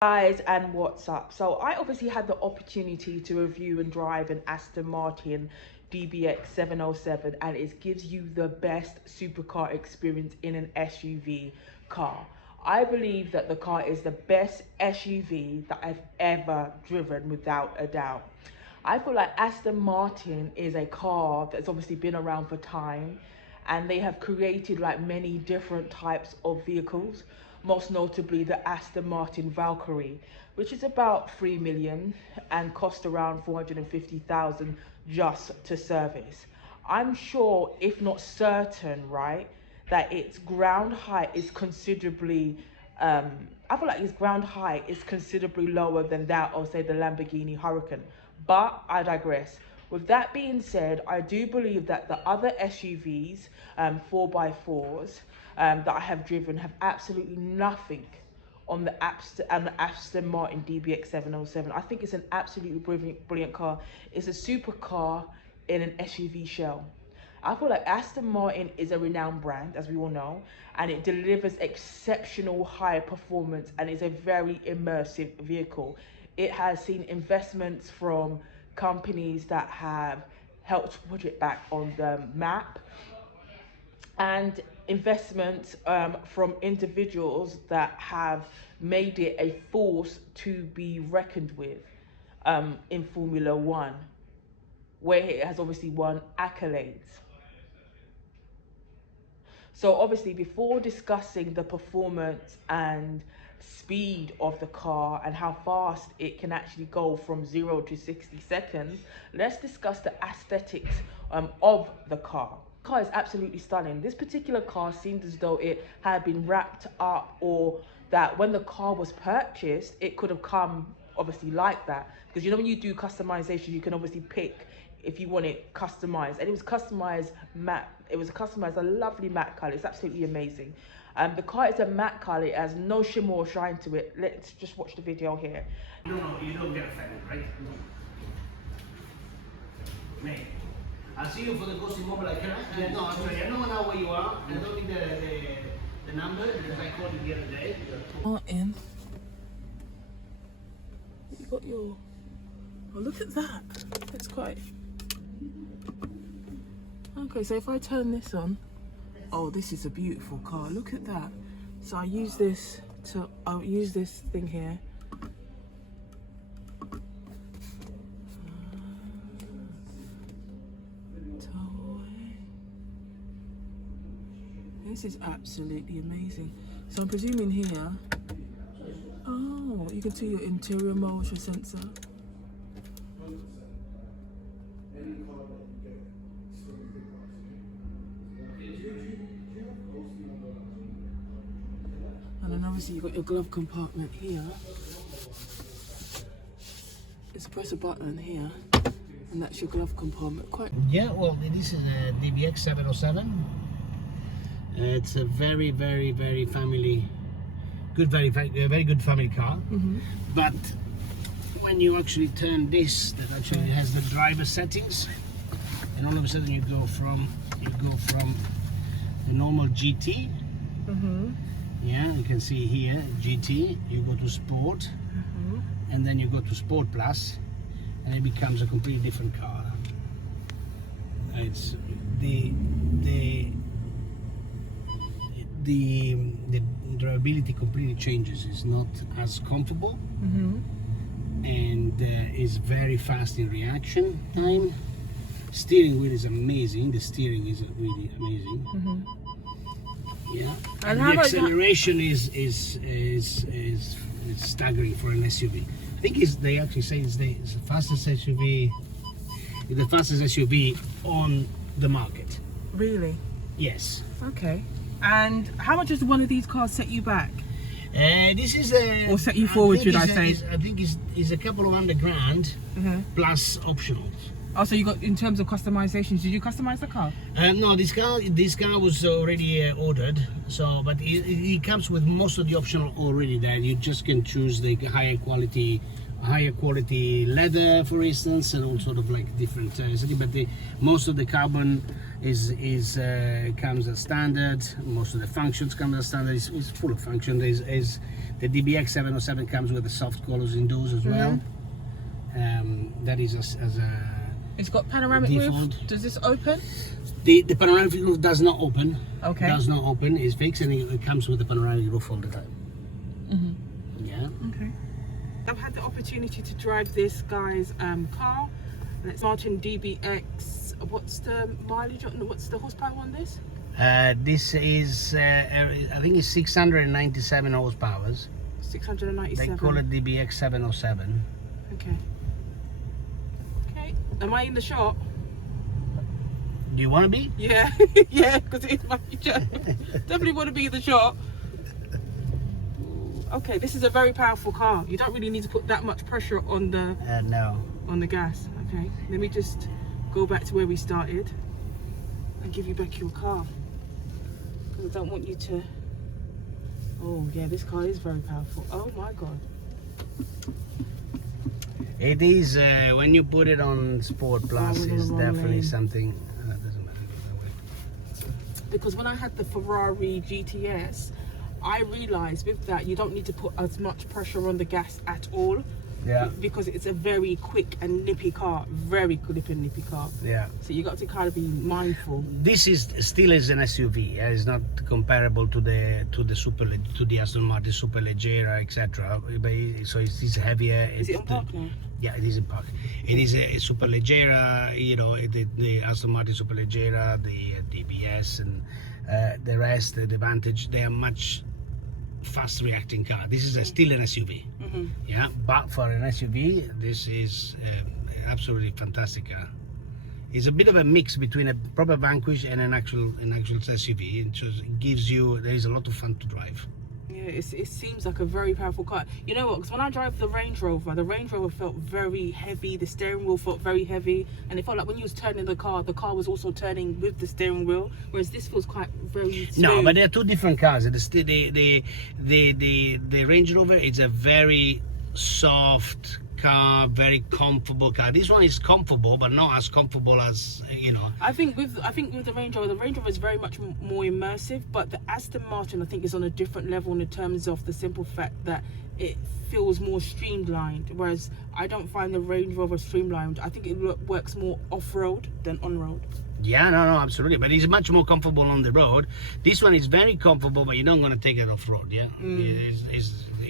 Guys, and what's up? So I obviously had the opportunity to review and drive an Aston Martin Dbx707, and it gives you the best supercar experience in an SUV car. I believe that the car is the best SUV that I've ever driven, without a doubt. I feel like Aston Martin is a car that's obviously been around for time, and they have created like many different types of vehicles, most notably the Aston Martin Valkyrie, which is about 3 million and cost around 450,000 just to service. I'm sure, if not certain, right, that its ground height is considerably I feel like its ground height is considerably lower than that of, say, the Lamborghini Huracan. But I digress. With that being said, I do believe that the other SUVs, 4x4s, that I have driven have absolutely nothing on the Aston Martin Dbx707. I think it's an absolutely brilliant car. It's a supercar in an SUV shell. I feel like Aston Martin is a renowned brand, as we all know, and it delivers exceptional high performance and is a very immersive vehicle. It has seen investments from companies that have helped put it back on the map, and investments from individuals that have made it a force to be reckoned with in Formula One, where it has obviously won accolades. So obviously, before discussing the performance and speed of the car and how fast it can actually go from 0 to 60 seconds, let's discuss the aesthetics of the car. The car is absolutely stunning. This particular car seemed as though it had been wrapped up, or that when the car was purchased, it could have come obviously like that. Because you know, when you do customization, you can obviously pick if you want it customized, and it was customized matte. It was customized a lovely matte color. It's absolutely amazing. The car is a matte color. It has no shimmer or shine to it. Let's just watch the video here. No, you don't get offended, right? Mate, I'll see you for the Ghost Immobile. Can I? No, I'm sorry. I know now where you are. I don't need the number because I called you the other day. Martin, you got your. Oh, look at that. That's quite. Okay, so if I turn this on, oh, this is a beautiful car. Look at that. So I'll use this thing here. This is absolutely amazing. So I'm presuming here, oh, you can see your interior moisture sensor. And then obviously you've got your glove compartment here. Just press a button here, and that's your glove compartment. Quite. Yeah, well, this is a Dbx707. It's a very, very, very very good family car. Mm-hmm. But when you actually turn this, that actually has the driver settings, and all of a sudden you go from the normal GT. Mm-hmm. Yeah, you can see here GT. You go to Sport, mm-hmm. and then you go to Sport Plus, and it becomes a completely different car. It's the drivability completely changes. It's not as comfortable, mm-hmm. and is very fast in reaction time. Steering wheel is amazing. The steering is really amazing. Mm-hmm. Yeah, and the acceleration is staggering for an SUV. I think they actually say it's the fastest SUV. The fastest SUV on the market. Really? Yes. Okay. And how much does one of these cars set you back? This is a... Or set you forward, should I say? I think it's a couple of $100,000 plus optionals. Oh, so you got, in terms of customizations, did you customize the car? No, this car was already ordered. So, but it comes with most of the optional already there. You just can choose the higher quality higher quality leather, for instance, and all sort of like different but most of the carbon comes as standard. Most of the functions come as standard. It's full of function. Is the DBX707 comes with the soft colors indoors as well. That is as a it's got panoramic default roof. Does this open? The panoramic roof does not open. Okay. Does not open. It's fixed, and it comes with the panoramic roof all the time. Yeah. Okay. I've had the opportunity to drive this guy's car, and it's Martin Dbx. What's the mileage? What's the horsepower on this? This is, I think it's 697 horsepower. 697. They call it DBX707. Okay. Okay. Am I in the shot? Do you want to be? Yeah. Yeah, because it's my future. Definitely want to be in the shot. Okay, this is a very powerful car. You don't really need to put that much pressure on the no. On the gas. Okay. Let me just go back to where we started and give you back your car. Because I don't want you to. Oh yeah, this car is very powerful. Oh my god. It is when you put it on Sport Plus, it's definitely something. Doesn't matter. Because when I had the Ferrari GTS, I realised with that you don't need to put as much pressure on the gas at all. Yeah. Because it's a very quick and nippy car, very quick and nippy car. Yeah. So you got to kind of be mindful. This is still is an SUV. It's not comparable to the Aston Martin Superleggera, etc. So it is heavier. Is it in park now? Yeah, it is in park. It is a Superleggera. You know, the Aston Martin Superleggera, the DBS, and the rest, the Vantage. They are much fast reacting car. This is still an SUV. Yeah, but for an SUV, this is absolutely fantastic car. It's a bit of a mix between a proper Vanquish and an actual SUV. It just gives you, there is a lot of fun to drive. Yeah, it seems like a very powerful car. You know what, because when I drive the Range Rover felt very heavy, the steering wheel felt very heavy, and it felt like when you was turning the car was also turning with the steering wheel, whereas this feels quite very smooth. No, but they're two different cars. The Range Rover is a very soft car, very comfortable car. This one is comfortable, but not as comfortable as, you know. I think with the Range Rover is very much more immersive, but the Aston Martin I think is on a different level in terms of the simple fact that it feels more streamlined, whereas I don't find the Range Rover streamlined. I think it works more off-road than on-road. Yeah, no, absolutely. But it's much more comfortable on the road. This one is very comfortable, but you're not going to take it off-road, yeah?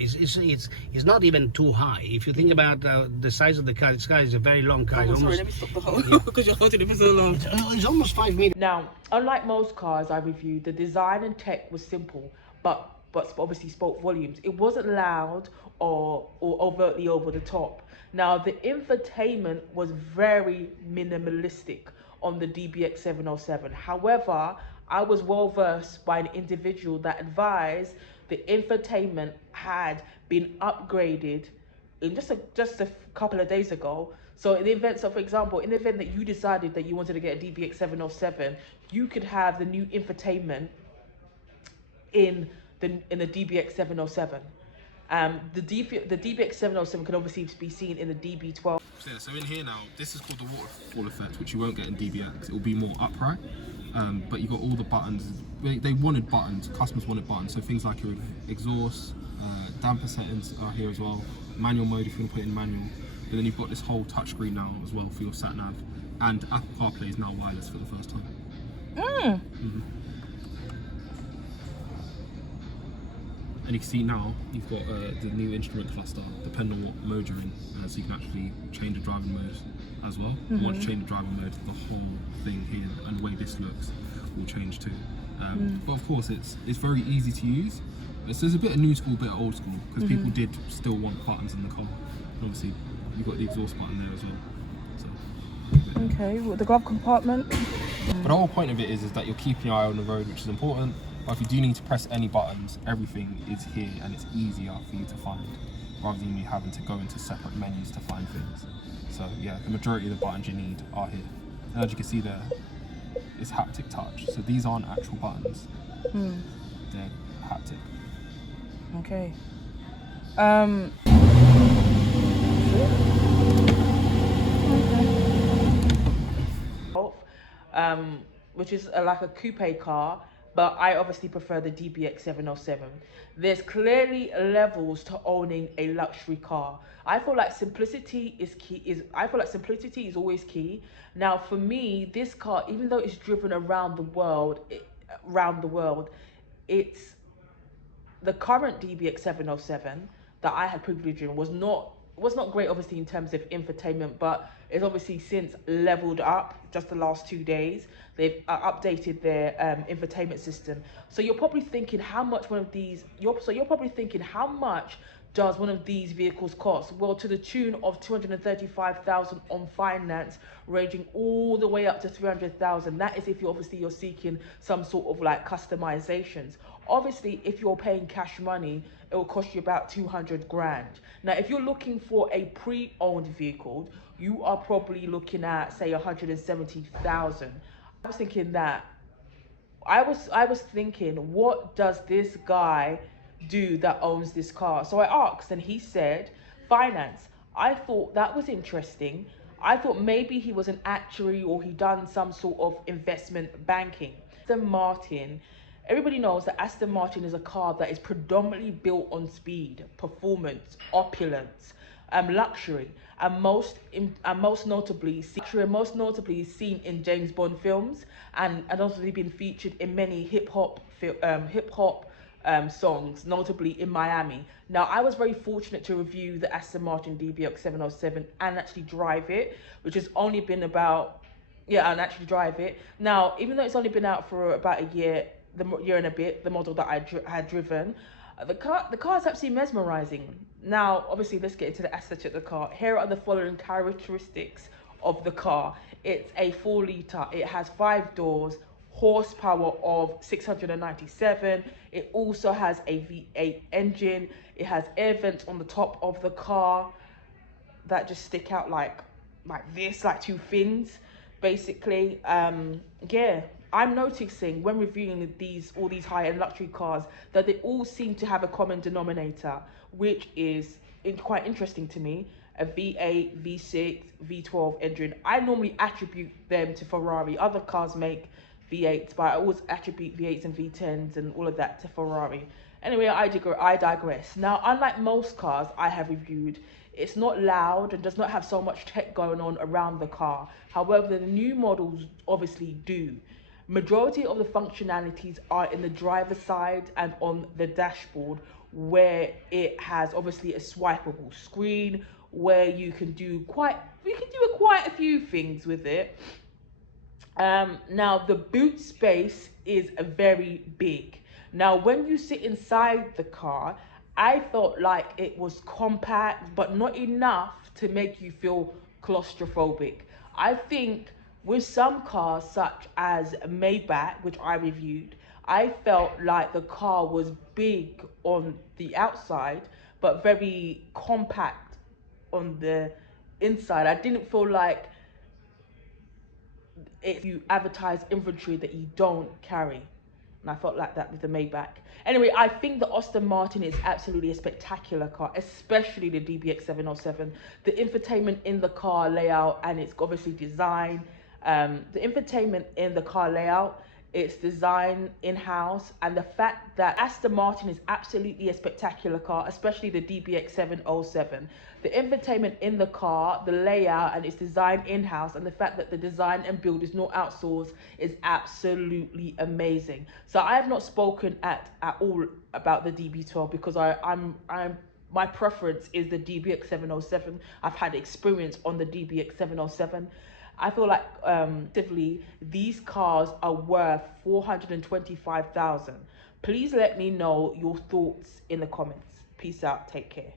It's not even too high. If you think about the size of the car, this car is a very long car. Oh, sorry, let me stop the whole because you're holding it for so long. It's almost 5 meters. Now, unlike most cars I reviewed, the design and tech was simple, but obviously spoke volumes. It wasn't loud or overtly over the top. Now, the infotainment was very minimalistic on the DBX707. However, I was well versed by an individual that advised the infotainment had been upgraded in just a couple of days ago. So in the event, for example, in the event that you decided that you wanted to get a DBX707, you could have the new infotainment in the DBX707. The DBX707 can obviously be seen in the DB12. So in here now, this is called the waterfall effect, which you won't get in DBX. It will be more upright, but you got all the buttons. They wanted buttons, customers wanted buttons, so things like your exhaust, damper settings are here as well, manual mode if you want to put it in manual, but then you've got this whole touchscreen now as well for your sat nav, and Apple CarPlay is now wireless for the first time. And you can see now you've got the new instrument cluster, depending on what mode you're in, so you can actually change the driving mode as well. Once you change the driving mode, the whole thing here and the way this looks will change too. But of course, it's very easy to use. There's a bit of new school, a bit of old school, because people did still want buttons in the car. And obviously, you've got the exhaust button there as well. So, okay, well, the glove compartment. But the whole point of it is that you're keeping your eye on the road, which is important. But if you do need to press any buttons, everything is here and it's easier for you to find, rather than you having to go into separate menus to find things. So yeah, the majority of the buttons you need are here. And as you can see there, it's haptic touch. So these aren't actual buttons, they're haptic. Okay. Which is like a coupe car, but I obviously prefer the DBX707. There's clearly levels to owning a luxury car. I feel like simplicity is key. I feel like simplicity is always key. Now, for me, this car, even though it's driven around the world, it's the current DBX707 that I had privilege in was not great, obviously, in terms of infotainment, but it's obviously since leveled up just the last 2 days. They've updated their infotainment system. So you're probably thinking how much one of these, you're probably thinking how much does one of these vehicles cost? Well, to the tune of 235,000 on finance, ranging all the way up to 300,000. That is if you're seeking some sort of like customizations. Obviously, if you're paying cash money, it will cost you about 200 grand. Now, if you're looking for a pre-owned vehicle, you are probably looking at, say, 170,000. I was thinking that, I was thinking, what does this guy do that owns this car? So I asked, and he said, finance. I thought that was interesting. I thought maybe he was an actuary or he done some sort of investment banking. Aston Martin, everybody knows that Aston Martin is a car that is predominantly built on speed, performance, opulence, luxury, and most notably seen in James Bond films, and also been featured in many hip hop songs, notably in Miami. Now, I was very fortunate to review the Aston Martin Dbx707 and actually drive it, which has only been about, and actually drive it. Now, even though it's only been out for about a year, year and a bit, the model that I had driven, the car is absolutely mesmerizing. Now, obviously, let's get into the aesthetic of the car. Here are the following characteristics of the car. It's a 4-litre. It has 5 doors, horsepower of 697. It also has a V8 engine. It has air vents on the top of the car that just stick out like this, like 2 fins, basically. I'm noticing when reviewing all these high-end luxury cars that they all seem to have a common denominator, which is quite interesting to me. A V8, V6, V12 engine. I normally attribute them to Ferrari. Other cars make V8s, but I always attribute V8s and V10s and all of that to Ferrari. Anyway, I digress. Now, unlike most cars I have reviewed, it's not loud and does not have so much tech going on around the car. However, the new models obviously do. Majority of the functionalities are in the driver's side and on the dashboard, where it has obviously a swipeable screen where you can do quite a few things with it. Now, the boot space is very big. Now, when you sit inside the car, I felt like it was compact, but not enough to make you feel claustrophobic. I think with some cars, such as Maybach, which I reviewed, I felt like the car was big on the outside, but very compact on the inside. I didn't feel like you advertise inventory that you don't carry. And I felt like that with the Maybach. Anyway, I think the Aston Martin is absolutely a spectacular car, especially the DBX707. The infotainment in the car layout and its obviously design. The infotainment in the car layout, its design in-house, and the fact that Aston Martin is absolutely a spectacular car, especially the DBX707. The infotainment in the car, the layout, and its design in-house, and the fact that the design and build is not outsourced is absolutely amazing. So I have not spoken at all about the DB12 because my preference is the DBX707. I've had experience on the DBX707. I feel like these cars are worth 425,000. Please let me know your thoughts in the comments. Peace out. Take care.